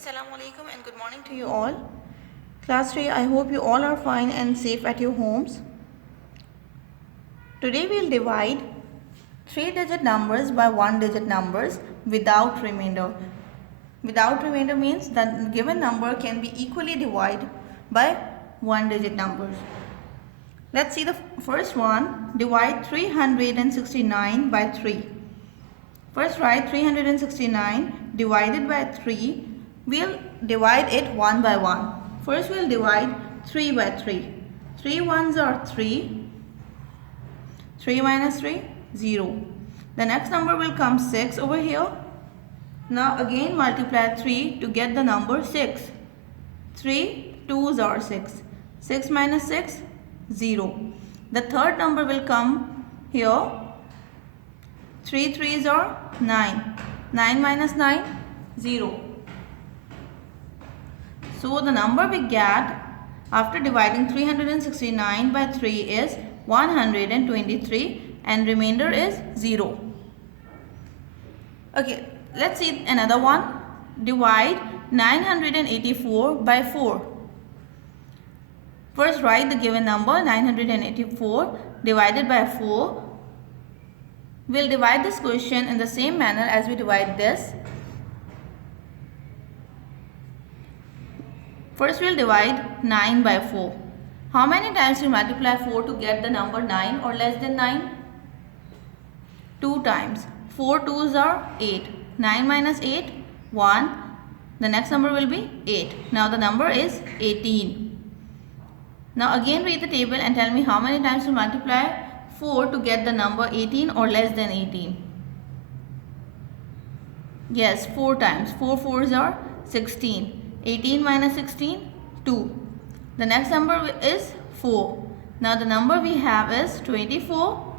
Assalamu alaikum and good morning to you all. Class 3, I hope you all are fine and safe at your homes. Today we will divide 3-digit numbers by 1-digit numbers without remainder. Without remainder means that given number can be equally divided by 1-digit numbers. Let's see the first one. Divide 369 by 3. First write 369 divided by 3. We'll divide it one by one. First we'll divide 3 by 3. 3 ones are 3. 3 minus 3, 0. The next number will come 6 over here. Now again multiply 3 to get the number 6. 3 2s are 6. 6 minus 6, 0. The third number will come here. 3 3s are 9. 9 minus 9, 0. So the number we get after dividing 369 by 3 is 123 and remainder is 0. Okay, let's see another one. Divide 984 by 4. First write the given number 984 divided by 4. We'll divide this question in the same manner as we divide this. First we'll divide 9 by 4. How many times we multiply 4 to get the number 9 or less than 9? 2 times. 4 2s are 8. 9 minus 8, 1. The next number will be 8. Now the number is 18. Now again read the table and tell me how many times we multiply 4 to get the number 18 or less than 18. Yes, 4 times. 4 4s are 16. 18 minus 16, 2. The next number is 4. Now the number we have is 24.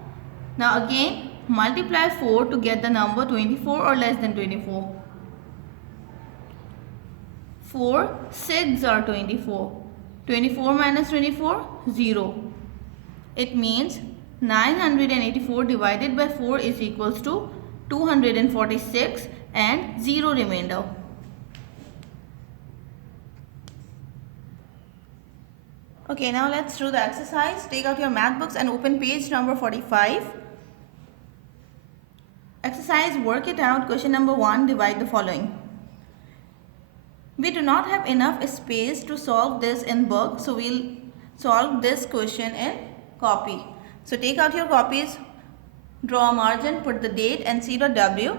Now again multiply 4 to get the number 24 or less than 24. 4 6 are 24. 24 minus 24, 0. It means 984 divided by 4 is equals to 246 and 0 remainder. Okay, now let's do the exercise. Take out your math books and open page number 45. Exercise, work it out. Question number 1, divide the following. We do not have enough space to solve this in book, so we'll solve this question in copy. So take out your copies, draw a margin, put the date and C.W.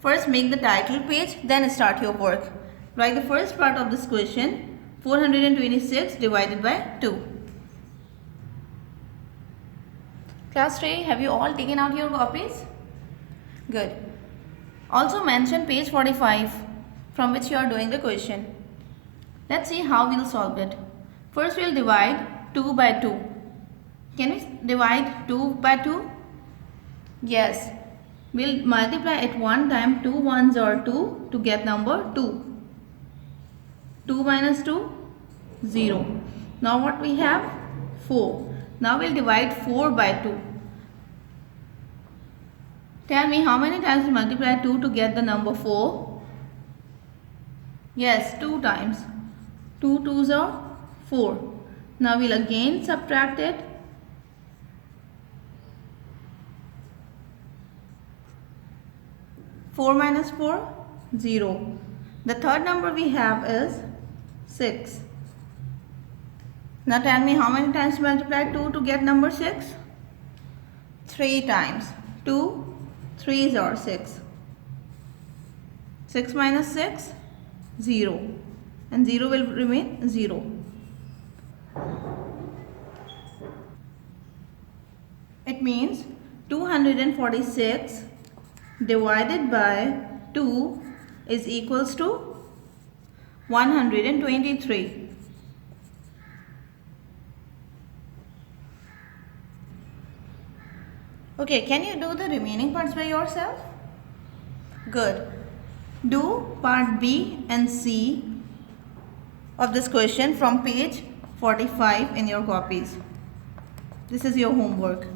First make the title page, then start your work. Write the first part of this question, 426 divided by 2. Class 3, have you all taken out your copies? Good. Also mention page 45 from which you are doing the question. Let's see how we'll solve it. First we'll divide 2 by 2. Can we divide 2 by 2? Yes. We'll multiply it one time. 2 ones are 2 to get number 2. 2 minus 2, 0. Now what we have? 4. Now we'll divide 4 by 2. Tell me how many times we multiply 2 to get the number 4? Yes, 2 times. 2 2s are 4. Now we'll again subtract it. Four minus 4, 0. The third number we have is 6. Now tell me how many times we multiply 2 to get number 6? 3 times. 2 3s are 6. 6 minus 6, 0. And 0 will remain 0. It means 246 divided by 2 is equals to 123. Okay, can you do the remaining parts by yourself? Good. Do part B and C of this question from page 45 in your copies. This is your homework.